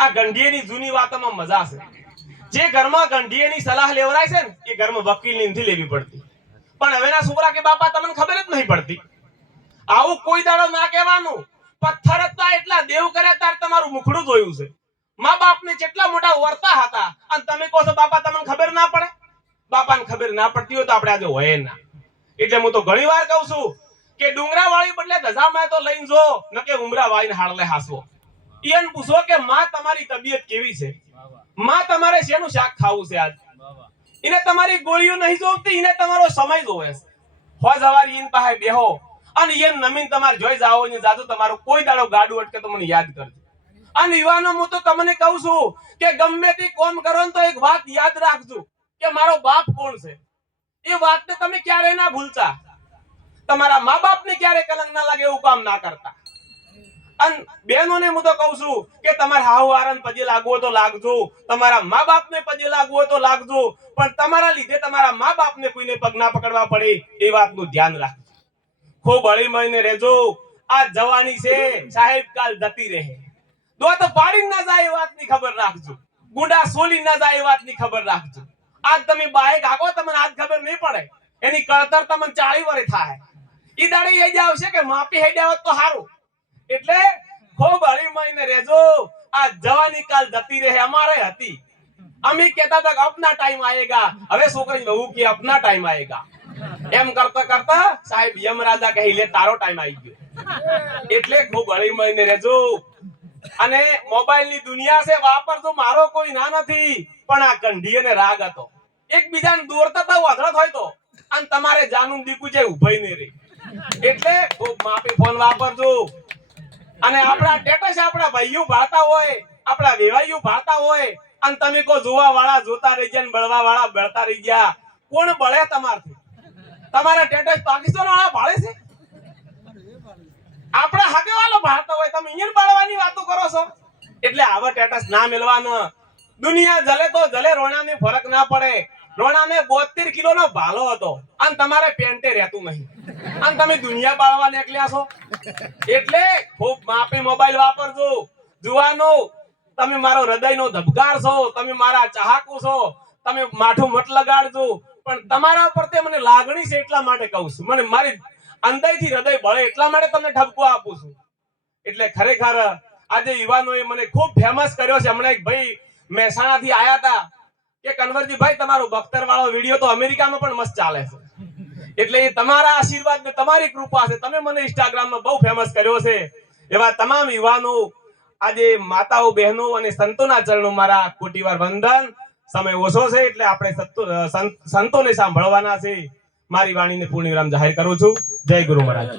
આ ગંઢીએની જૂની વાતોમાં મજા છે. જે ઘરમાં ગંઢીએની સલાહ લેવરાય છે ને, એ ઘરમાં વકીલની નથી લેવી પડતી. પણ હવેના છોકરા કે બાપા, તમને ખબર જ નહીં પડતી. આવું કોઈ દાડો ના કહેવાનું. પથ્થર હતા એટલા દેવ કર્યા તાર તમારું મુખડું જોયું છે. મા બાપને કેટલા મોટા વર્તા હતા, અને તમે કહો છો, બાપા, તમને ખબર ના પડે? બાપાને ખબર ના પડતી હોય તો આપણે આજે હોય ના. એટલે હું તો ઘણી વાર કહું છું કે ડુંગરા વાળી બદલે ધજામાં તો લઈને જો, ન કે ઉમરા વાળીને હાડલે હાસવો. ઈયન પૂછો કે માં તમારી તબિયત કેવી છે? માં તમારે શેનું શાક ખાવું છે આજ? એને તમારી ગોળીઓ નહીં જોવતી, એને તમારો સમય જોવે છે. હોય સવારે ઈન પાસે બેહો. અને એમ નમીન તમારે જોઈ જાઓ ને જાદુ તમારો કોઈ દાડો ગાડું અટકે તો મને યાદ કરજો. અને યુવાનો, હું તો તમને કહું છું કે ગમે તે કોમ કરો ને તો એક વાત યાદ રાખજો કે મારો બાપ કોણ છે? એ વાતને તમે ક્યારે ના ભૂલતા. તમારા મા બાપને ક્યારે કલંક ના લાગે એવું કામ ના કરતા. અને બહેનોને હું તો કહું છું કે તમારે હાવ આરન પજે લાગવો તો લાગજો. તમારા મા બાપને પજે લાગવો તો લાગજો. પણ તમારા લીધે તમારા મા બાપને કોઈને પગ ના પકડવા પડે એ વાતનું ધ્યાન રાખજો. ખૂબ હળી મળીને રહેજો. આ જવાની છે. સાહેબ કાલ જતી રહે. દો તો પાડી ના જાય એ વાતની ખબર રાખજો. ગુંડા સોલી ના જાય એ વાતની ખબર રાખજો. આજ તમે બાઈક હાકો તમને આજ ખબર નહીં પડે. એની કળતર તમને ચાળી વરે થાય. ઈ દાડે એ જ આવશે કે માપી હેડ્યા હોત તો સારું એટલે ખૂબ હળીમળીને રહેજો. આ જવાની કાલ જતી રહે, અમારે હતી. અમે કહેતા હતા અપના ટાઈમ આયેગા. હવે છોકરી બહુ કે અપના ટાઈમ આયેગા. એમ કરતા કરતા સાહેબ યમરાજા કહી, લે, તારો ટાઈમ આવી ગયો. એટલે ખૂબ હળીમળીને રહેજો. અને મોબાઈલની દુનિયા છે, વાપરજો. મારો કોઈ ના નથી. પણ આ કંઢી અને રાગ હતો. એકબીજાને દોરતા તો વધડત હોય તો. અને તમારે જાનું દીકું છે ઉભય નહીં રે એટલે ખૂબ માફી ફોન વાપરજો. અને આપણા સ્ટેટસ આપણા ભાઈઓ ભાતા હોય, આપણા વેવાઈઓ ભાતા હોય, અને તમે કો જોવા વાળા જોતા રહી ગયા બળવા વાળા બળતા રહી ગયા, કોણ બળે તમારથી? તમારા સ્ટેટસ પાકિસ્તાન વાળા ભાળે છે? આપણા હગે વાળો ભાતા હોય, તમે અહીંયા બળવાની વાતો કરો છો? એટલે આવા સ્ટેટસ ના મેળવાનો. દુનિયા જલે તો જલે, રોણાને ફરક ના પડે. રોણાને 72 કિલોનો ભાલો હતો. અને તમારે પેન્ટે રહેતું નહીં. અને તમે દુનિયા બાળવા નીકળ્યા છો. એટલે ખૂબ માપે મોબાઈલ વાપરજો. જુવાનો, તમે મારો હૃદયનો ધબકાર છો. તમે મારા ચાહકો છો. તમે માઠું મત લગાડજો. પણ તમારા પ્રત્યે મને લાગણી છે એટલા માટે કહું છું. મને મારી અંદરથી હૃદય બળે એટલા માટે તમને ઠપકો આપું છું. એટલે ખરેખર આજે યુવાનોએ મને ખૂબ ફેમસ કર્યો છે. હમણાં એક ભાઈ મહેસાણાથી આયા હતા. કે કન્વરજીભાઈ, તમારો બખ્તર વાળો વીડિયો તો અમેરિકામાં પણ મસ્ત ચાલે છે. એટલે તમારા આશીર્વાદ ને તમારી કૃપા છે. તમે મને ઇન્સ્ટાગ્રામમાં બહુ ફેમસ કર્યો છે. એવા તમામ યુવાનો, આજે માતાઓ, બહેનો અને સંતોના ચરણો મારા કોટીવાર વંદન. સમય ઓછો છે એટલે આપણે સંતોને સાંભળવાના છે. મારી વાણીને પૂર્ણ વિરામ જાહેર કરું છું. જય ગુરુ મહારાજ.